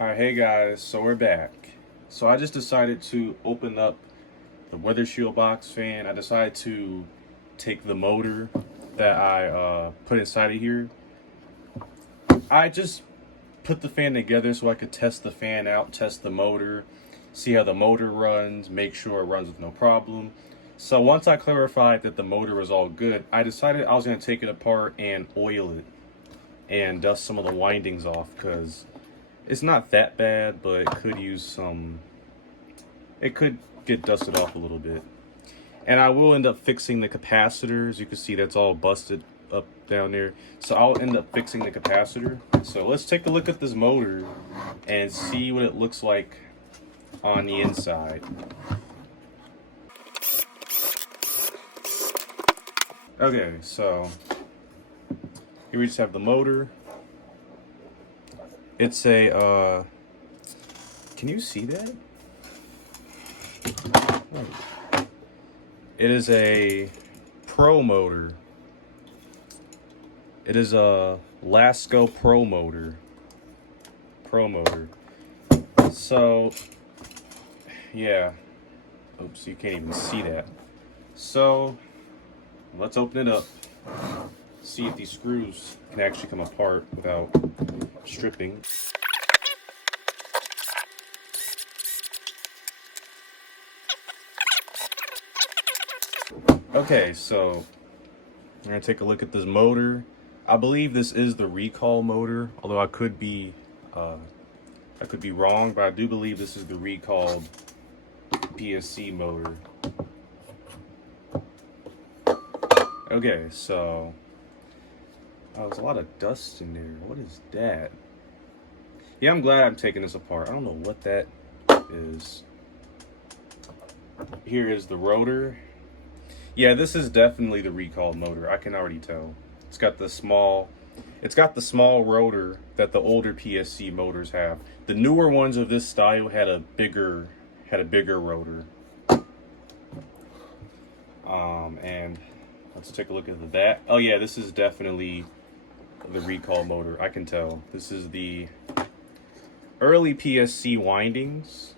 Alright, hey guys, so we're back. So I just decided to open up the weather shield box fan. I decided to take the motor that I put inside of here. I just put the fan together so I could test the fan out, test the motor, see how the motor runs, make sure it runs with no problem. So once I clarified that the motor was all good, I decided I was going to take it apart and oil it and dust some of the windings off because it's not that bad, but it could use some. It could get dusted off a little bit. And I will end up fixing the capacitor. As you can see, that's all busted up down there. So I'll end up fixing the capacitor. So let's take a look at this motor and see what it looks like on the inside. Okay, so here we just have the motor. It's a, can you see that? It is a Pro motor. It is a Lasko Pro motor. So, yeah. Oops, you can't even see that. So, let's open it up. See if these screws can actually come apart without stripping. Okay, so I'm gonna take a look at this motor. I believe this is the recall motor, although I could be wrong, but I do believe this is the recalled PSC motor. Okay, so there's a lot of dust in there. What is that? Yeah, I'm glad I'm taking this apart. I don't know what that is. Here is the rotor. Yeah, this is definitely the recalled motor. I can already tell. It's got the small rotor that the older PSC motors have. The newer ones of this style had a bigger rotor. And let's take a look at that. Oh yeah, this is definitely the recall motor. I can tell. This is the early PSC windings.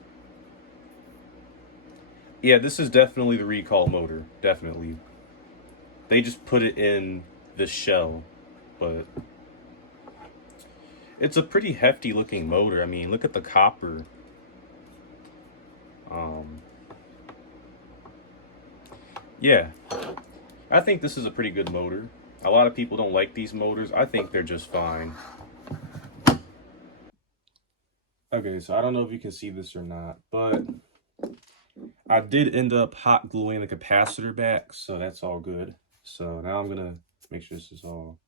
Yeah, this is definitely the recall motor. Definitely. They just put it in the shell, but it's a pretty hefty looking motor. I mean, look at the copper. Yeah, I think this is a pretty good motor. A lot of people don't like these motors. I think they're just fine. Okay, so I don't know if you can see this or not, but I did end up hot gluing the capacitor back, so that's all good. So now I'm gonna make sure this is all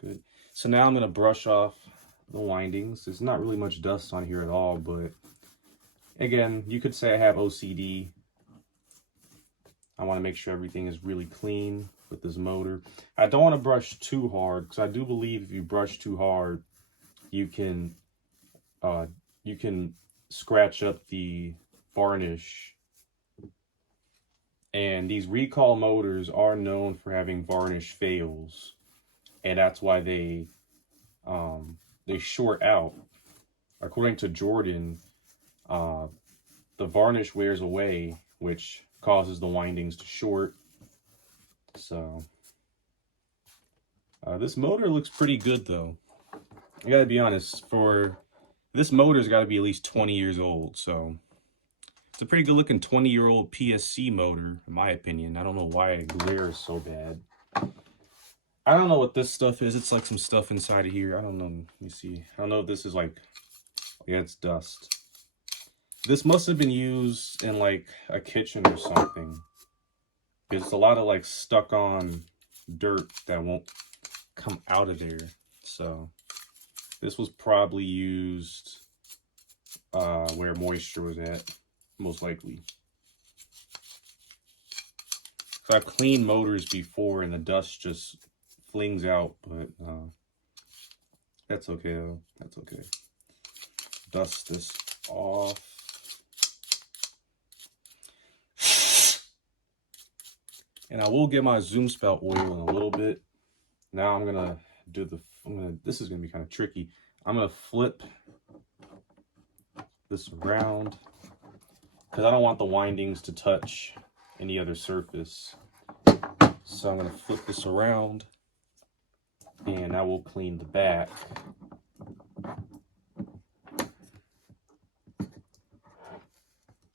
good. So now I'm gonna brush off the windings. There's not really much dust on here at all, but again, you could say I have OCD. I want to make sure everything is really clean with this motor. I don't want to brush too hard because I do believe if you brush too hard, you can scratch up the varnish. And these recall motors are known for having varnish fails, and that's why they short out. According to Jordan, the varnish wears away, which causes the windings to short. So this motor looks pretty good though. I gotta be honest, for this motor's gotta be at least 20 years old, so it's a pretty good looking 20-year-old PSC motor, in my opinion. I don't know why glare is so bad. I don't know what this stuff is. It's like some stuff inside of here. I don't know. Let me see. I don't know if this is like, yeah, it's dust. This must have been used in like a kitchen or something. There's a lot of like stuck on dirt that won't come out of there. So this was probably used where moisture was at, most likely. So I've cleaned motors before and the dust just flings out, but that's okay though. That's okay. Dust this off. And I will get my zoom spout oil in a little bit. Now I'm gonna do this is gonna be kind of tricky. I'm gonna flip this around because I don't want the windings to touch any other surface. So I'm going to flip this around and I will clean the back.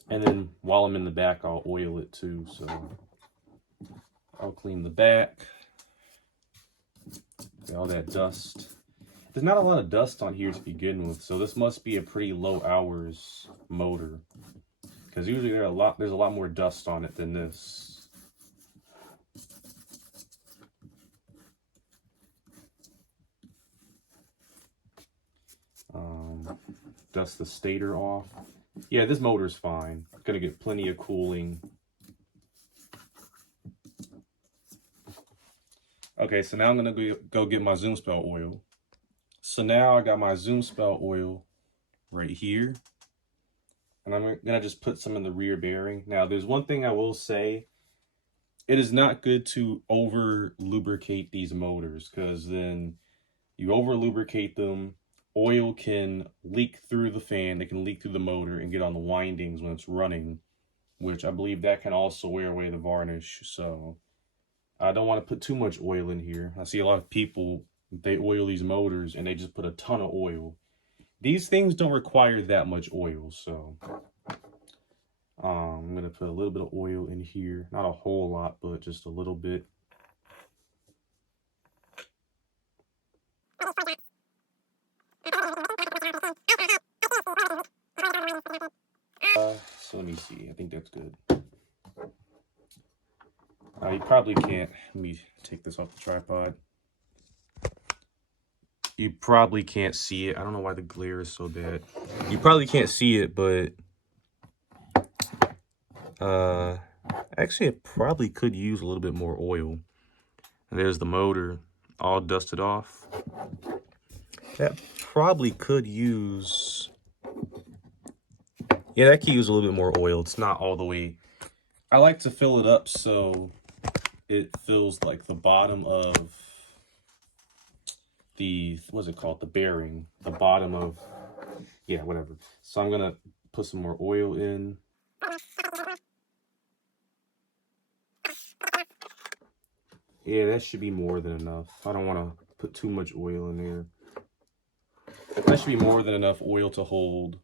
And then while I'm in the back, I'll oil it too. So I'll clean the back. All that dust. There's not a lot of dust on here to begin with, so this must be a pretty low hours motor. Because usually there's a lot more dust on it than this. Dust the stator off. Yeah, this motor's fine. It's gonna get plenty of cooling. Okay, so now I'm gonna go get my zoom spell oil. So now I got my zoom spell oil right here. And I'm gonna just put some in the rear bearing. Now, there's one thing I will say. It is not good to over lubricate these motors, because then you over lubricate them, oil can leak through the fan, it can leak through the motor and get on the windings when it's running, which I believe that can also wear away the varnish. So I don't want to put too much oil in here. I see a lot of people, they oil these motors and they just put a ton of oil. These things don't require that much oil, so I'm gonna put a little bit of oil in here. Not a whole lot, but just a little bit. So let me see. I think that's good. You probably can't. Let me take this off the tripod. You probably can't see it. I don't know why the glare is so bad. You probably can't see it, but actually, it probably could use a little bit more oil. And there's the motor all dusted off. That probably could use, yeah, that could use a little bit more oil. It's not all the way. I like to fill it up so it fills like the bottom of the, what's it called? The bearing, the bottom of, yeah, whatever. So I'm gonna put some more oil in. Yeah, that should be more than enough. I don't want to put too much oil in there. That should be more than enough oil to hold.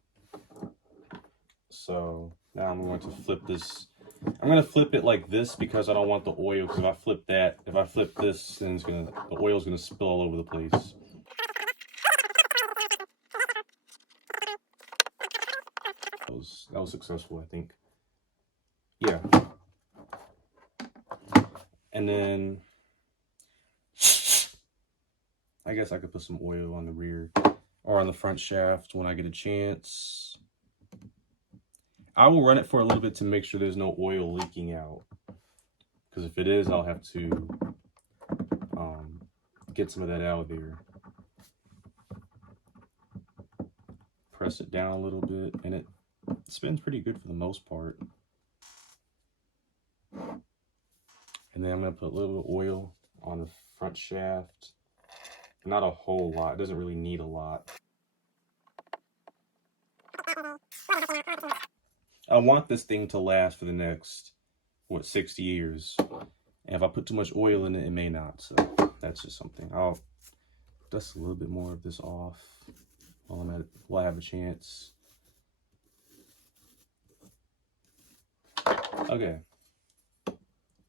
So now I'm going to flip this. I'm going to flip it like this because I don't want the oil, because if I flip this, then the oil's going to spill all over the place. That was successful, I think. Yeah. And then I guess I could put some oil on the rear or on the front shaft when I get a chance. I will run it for a little bit to make sure there's no oil leaking out, because if it is, I'll have to get some of that out of there. Press it down a little bit, and it spins pretty good for the most part. And then I'm going to put a little bit of oil on the front shaft. Not a whole lot. It doesn't really need a lot. I want this thing to last for the next, what, 60 years. And if I put too much oil in it, it may not. So that's just something. I'll dust a little bit more of this off while I have a chance. Okay.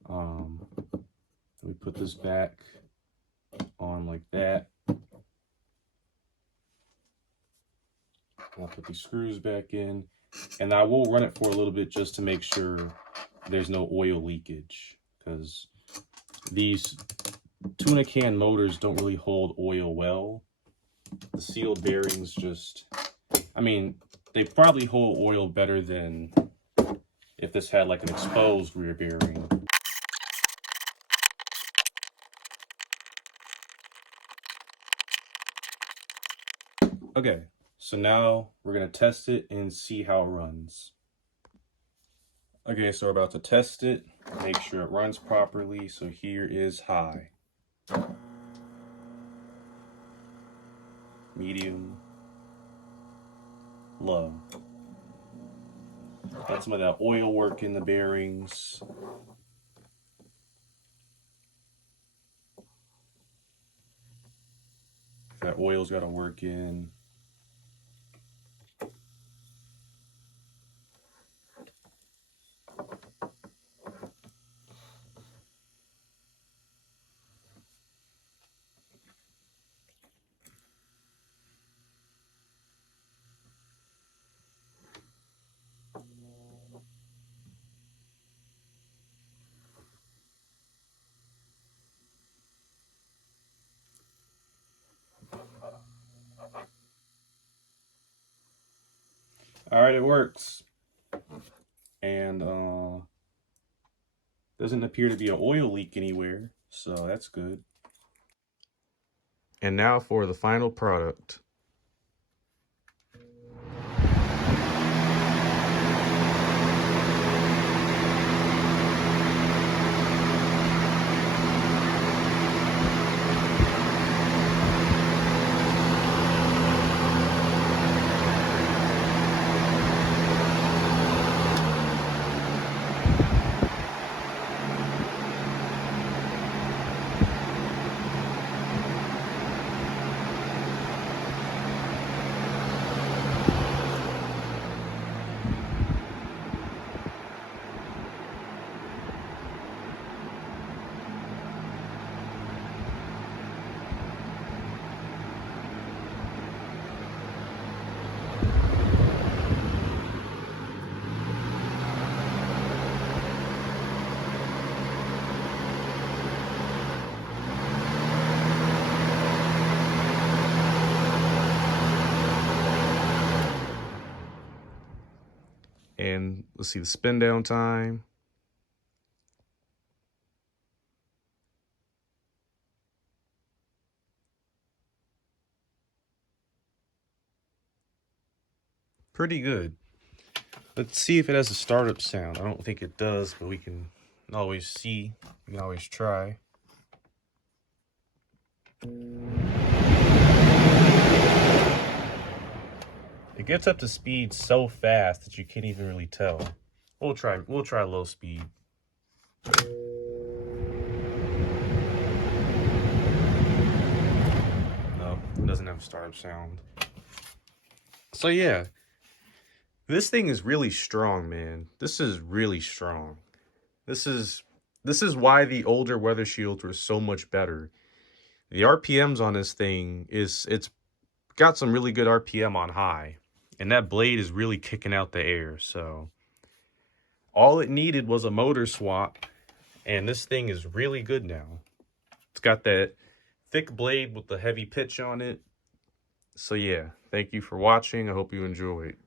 Let me put this back on like that. I'll put these screws back in, and I will run it for a little bit just to make sure there's no oil leakage, because these tuna can motors don't really hold oil well. The sealed bearings just, I mean, they probably hold oil better than if this had like an exposed rear bearing. Okay, so now we're gonna test it and see how it runs. Okay, so we're about to test it, make sure it runs properly. So here is high, medium, low. Got some of that oil work in the bearings. That oil's got to work in. All right, it works. And doesn't appear to be an oil leak anywhere, so that's good. And now for the final product. And let's see the spin down time. Pretty good. Let's see if it has a startup sound. I don't think it does, but we can always see. We can always try. It gets up to speed so fast that you can't even really tell. We'll try low speed. No, it doesn't have a startup sound. So yeah, this thing is really strong, man. This is really strong. This is why the older weather shields were so much better. The RPMs on this thing it's got some really good RPM on high, and that blade is really kicking out the air. So all it needed was a motor swap, and this thing is really good now. It's got that thick blade with the heavy pitch on it. So yeah, thank you for watching. I hope you enjoyed.